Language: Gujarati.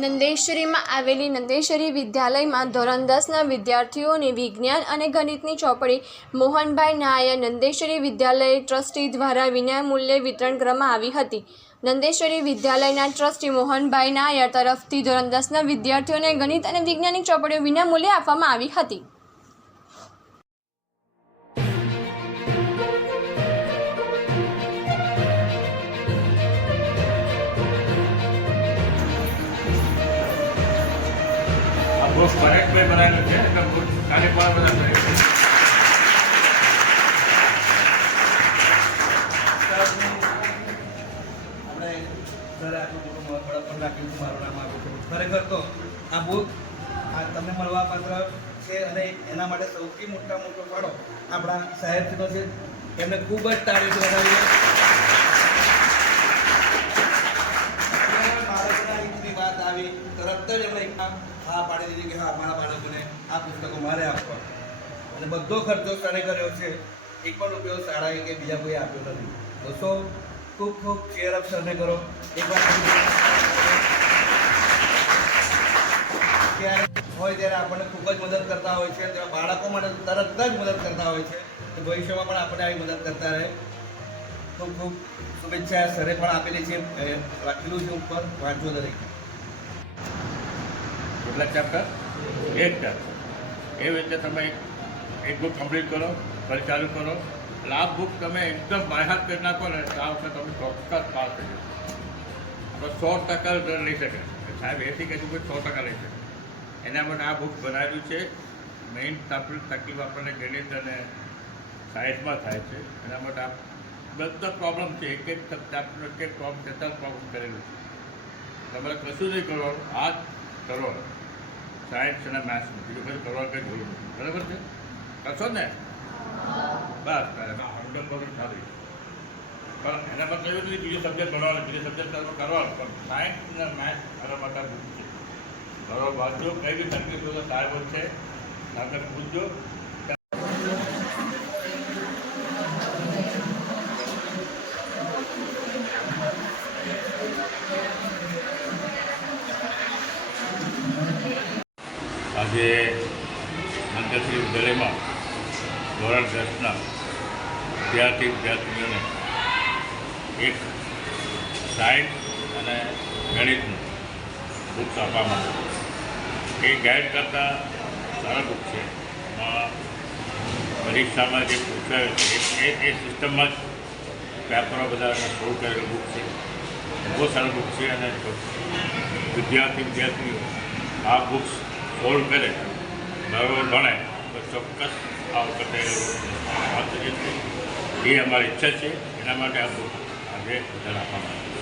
નંદેશ્વરીમાં આવેલી નંદેશ્વરી વિદ્યાલયમાં ધોરણ 10ના વિદ્યાર્થીઓને વિજ્ઞાન અને ગણિતની ચોપડી મોહનભાઈ નાયર નંદેશ્વરી વિદ્યાલય ટ્રસ્ટી દ્વારા વિનામૂલ્યે વિતરણ કરવામાં આવી હતી। નંદેશ્વરી વિદ્યાલયના ટ્રસ્ટી મોહનભાઈ નાયર તરફથી ધોરણ 10ના વિદ્યાર્થીઓને ગણિત અને વિજ્ઞાનની ચોપડીઓ વિનામૂલ્યે આપવામાં આવી હતી। बुक करेक्ट में बनाने थे तो बुक खाली पर बना रहे थे આપણે સર આટલું મોટું મહત્વ પણ રાખ્યું છે। મારું નામ આપ્યું છે। ખરેખર તો આ બુક આ તમને મળવા પાત્ર છે અને એના માટે સૌથી મોટો ફાળો આપણા સાહેબનો છે। એમને ખૂબ જ તારીફ લગાવી। બાળકના હિતની વાત આવી તરત જ એમણે હા પાડી દીધી કે હા મારા બાળકોને આ પુસ્તકો મારે આપવા અને બધો ખર્ચો સરે કર્યો છે। એક પણ રૂપિયો શાળાએ કે બીજા કોઈ આપ્યો નથી। દોસ્તો ખૂબ ખૂબ ચેર અપ સરને કરો એકવાર। ત્યારે હોય ત્યારે આપણને ખૂબ જ મદદ કરતા હોય છે। તેવા બાળકો માટે તરત જ મદદ કરતા હોય છે। તો ભવિષ્યમાં પણ આપણે આવી મદદ કરતા રહે। ખૂબ ખૂબ શુભેચ્છા સરે પણ આપેલી છે। રાખેલું છે ઉપર વાંચો દરેક। કેટલા ચેપ્ટર? એક ચેપ્ટર એ રીતે તમે એક બુક કમ્પ્લીટ કરો, ફરી ચાલુ કરો એટલે આ બુક તમે એકદમ બાયહાત કરી નાખો ને તો આ વખતે તમે ચોક્કસ પાસ થઈ જશો। આપણે 100% લઈ શકે સાહેબ એથી કહેશું કે 100% લઈ શકે। એના માટે આ બુક બનાવ્યું છે। મેઇન તકલીફ આપણને ગણિત અને સાયન્સમાં થાય છે। એના માટે આ બધા પ્રોબ્લેમ છે। એક ચેપ્ટર એક પ્રોબ્લેમ 43 પ્રોબ્લેમ કરેલું છે। તમારે કશું નહીં કરવાનું, આ જ કરવાનું સાયન્સ અને મેથ્સનું, બીજું બધું કરવાનું કંઈ જરૂર નથી। બરાબર છે? કરશો ને? બસ હમણાં બધું સારી પણ એના પર કહ્યું નથી બીજું સબ્જેક્ટ ભણવાનું, બીજું સબ્જેક્ટ કરવાનું પણ સાયન્સ અને મેથ્સ મારા માટે બુક છે। બરાબર વાંચજો, કઈ બી તકલીફ હોય તો સાહેબ છે આગળ પૂછજો। આજે નંદેશ્વરી વિદ્યાલયમાં ધોરણ 10ના વિદ્યાર્થીનીઓને એક સાયન્સ અને ગણિતનું બુક્સ આપવામાં આવે। એ ગાઈડ કરતાં સારા બુક છે। પરીક્ષામાં જે પૂછાયું છે એ સિસ્ટમમાં જ પેપરો બધા સોલ્વ કરેલું બુક છે। બહુ સારું બુક છે અને વિદ્યાર્થીઓ આ બુક્સ સોલ્વ કરે, બરાબર ભણે તો ચોક્કસ આ વખતે વાંચી જશે। એ અમારી ઈચ્છા છે। એના માટે આ બુક આજે વધારે આપવામાં આવે છે।